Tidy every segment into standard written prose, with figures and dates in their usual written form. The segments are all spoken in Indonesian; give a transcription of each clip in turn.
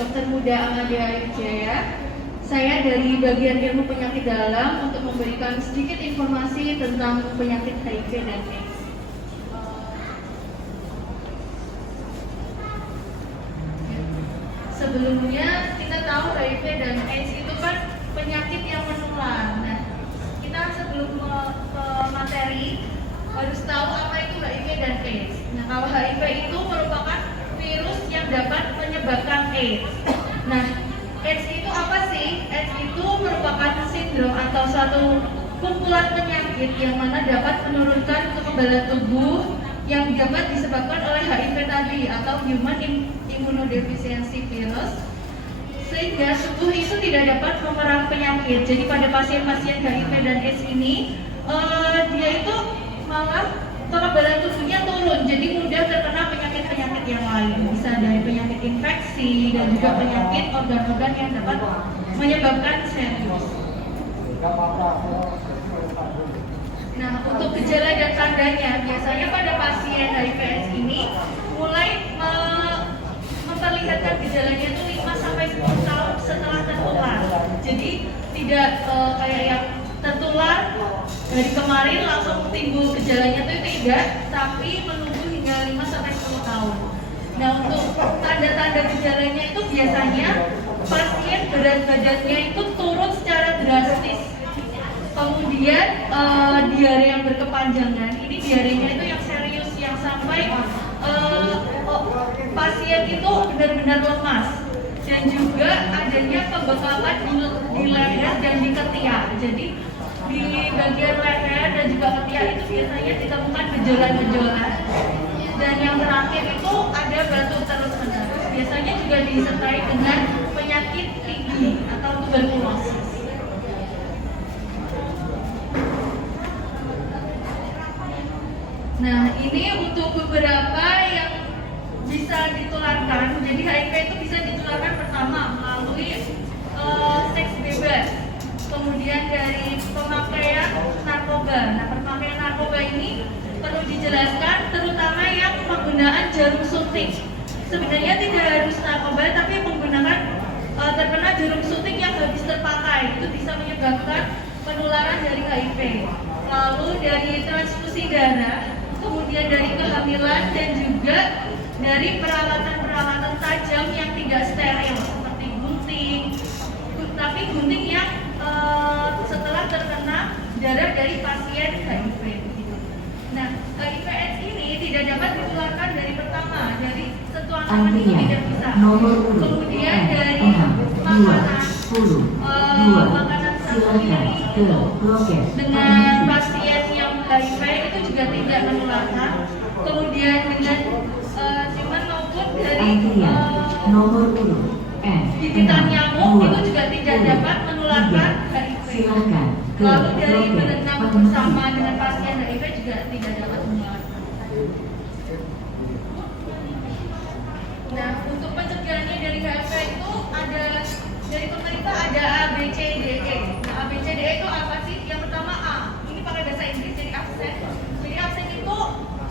Dr. Muda Amadia Wijaya. Saya dari bagian ilmu penyakit dalam untuk memberikan sedikit informasi tentang penyakit HIV dan AIDS. Sebelumnya kita tahu HIV dan AIDS itu kan penyakit yang menular. Nah, kita sebelum ke materi harus tahu apa itu HIV dan AIDS. Nah, kalau HIV itu merupakan virus yang dapat menyebabkan AIDS. Nah, AIDS itu apa sih? AIDS itu merupakan sindrom atau suatu kumpulan penyakit yang mana dapat menurunkan kekebalan tubuh yang dapat disebabkan oleh HIV tadi atau Human Immunodeficiency Virus, sehingga tubuh itu tidak dapat memerangi penyakit. Jadi pada pasien-pasien HIV dan AIDS ini dia itu malah kekebalan tubuhnya turun, jadi mudah terkena penyakit-penyakit yang lain, bisa dari penyakit infeksi dan juga penyakit organ-organ yang dapat menyebabkan serius. Nah, untuk gejala dan tandanya, biasanya pada pasien HIV/AIDS ini mulai memperlihatkan gejalanya itu 5-10 tahun setelah tertular. Jadi tidak kayak yang tertular dari kemarin langsung timbul gejalanya itu tidak, tapi menunggu hingga 5-10 tahun. Nah, untuk tanda-tanda gejalanya itu biasanya pasien berat badannya itu turun secara drastis. Kemudian diare yang berkepanjangan, ini diarenya itu yang serius, yang sampai pasien itu benar-benar lemas. Dan juga adanya pembekakan di leher dan di ketiak. Jadi di bagian leher dan juga ketiak itu biasanya ditemukan gejala-gejala. Dan yang terakhir itu ada batuk terus-menerus. Biasanya juga disertai dengan penyakit TB atau tuberkulosis. Nah, ini untuk beberapa yang bisa ditularkan. Jadi HIV itu bisa ditularkan pertama melalui seks bebas, kemudian dari pemakaian narkoba. Nah, pemakaian narkoba ini perlu dijelaskan, terutama yang penggunaan jarum suntik. Sebenarnya tidak harus narkoba, tapi menggunakan terkena jarum suntik yang habis terpakai itu bisa menyebabkan penularan dari HIV. Lalu dari transfusi darah, kemudian dari kehamilan dan juga dari peralatan-peralatan tajam yang tidak steril seperti gunting, tapi gunting yang setelah terkena darah dari pasien HIV. Nah, HIV/AIDS ini tidak dapat ditularkan dari pertama, dari sentuhan tangan itu tidak bisa. Kemudian dari makanan, makanan sendiri dengan pasien yang HIV itu juga tidak menularkan. Kemudian dengan ciuman maupun dari gigitan nyamuk itu juga tidak dapat menularkan HIV. Lalu dari berenang bersama dengan pasien HIV juga tidak dapat menularkan. Nah, untuk pencegahannya dari HIV itu ada dari pemerintah ada ABCDE. Nah, ABCDE itu apa sih? Yang pertama A. Ini pakai bahasa Inggris jadi absen. Jadi absen itu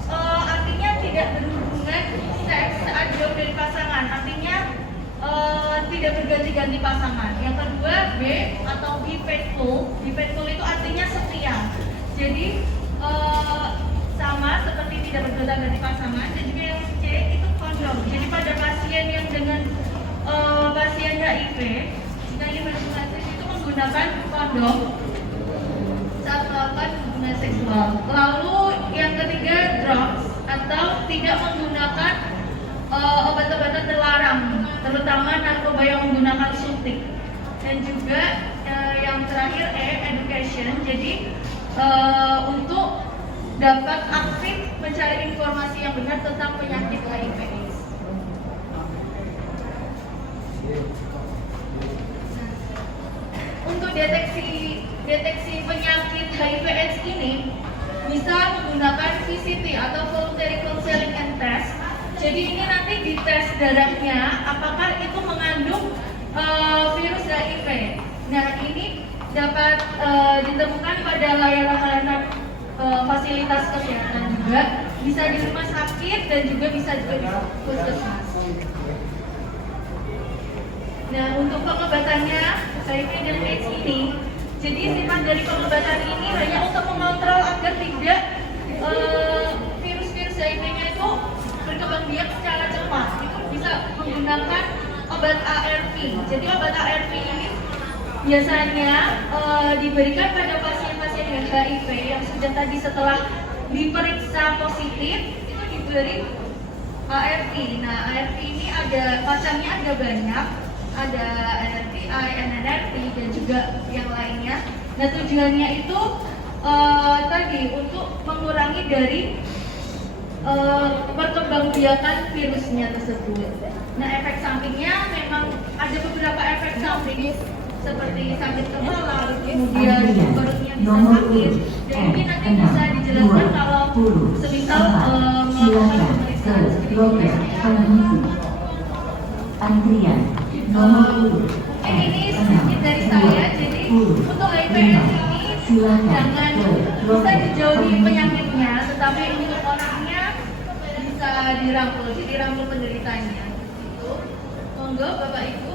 artinya tidak berhubungan seks saat jauh dari pasangan. Artinya tidak berganti-ganti pasangan. Yang kedua B atau be faithful. Be faithful itu artinya setia. Jadi sama seperti tidak berganti-ganti pasangan. Dan juga yang C itu kondom. Jadi pada pasien yang dengan pasien HIV, jika ini menstruasi itu menggunakan kondom saat melakukan hubungan seksual. Lalu yang ketiga drugs atau tidak menggunakan obat-obatan terlarang, terutama narkoba yang menggunakan suntik. Dan juga yang terakhir education. Jadi untuk dapat aktif mencari informasi yang benar tentang penyakit HIV/AIDS. Untuk deteksi penyakit HIV/AIDS ini bisa menggunakan VCT atau voluntary counseling and test. Jadi ini nanti dites darahnya apakah itu mengandung virus HIV. Nah, ini dapat ditemukan pada layanan fasilitas kesehatan juga, bisa di rumah sakit dan juga bisa di puskesmas. Nah, untuk pengobatannya, HIV dan AIDS ini, jadi sifat dari pengobatan ini hanya untuk mengontrol agar tidak virus-virus HIV-nya itu berkembang biak secara cepat. Itu bisa menggunakan obat ARV. Jadi obat ARV ini biasanya diberikan pada pasien-pasien dengan HIV yang sudah tadi setelah diperiksa positif itu diberi ARV. Nah, ARV ini ada macamnya, ada banyak, ada ARVI, NNRV dan juga yang lainnya. Nah, tujuannya itu tadi untuk mengurangi dari perkembangbiakan virusnya tersebut. Nah, efek sampingnya memang ada beberapa efek samping seperti sakit kepala, kemudian perutnya bisa sakit. Dan mungkin nanti bisa dijelaskan kalau semisal melakukan pemeriksaan seperti antrian nomor 10. Ini sedikit dari saya. Jadi untuk HIV/AIDS ini jangan bisa dijauhi penyakitnya, tetapi untuk orangnya bisa dirangkul, jadi rangkul penderitanya. Monggo Bapak Ibu.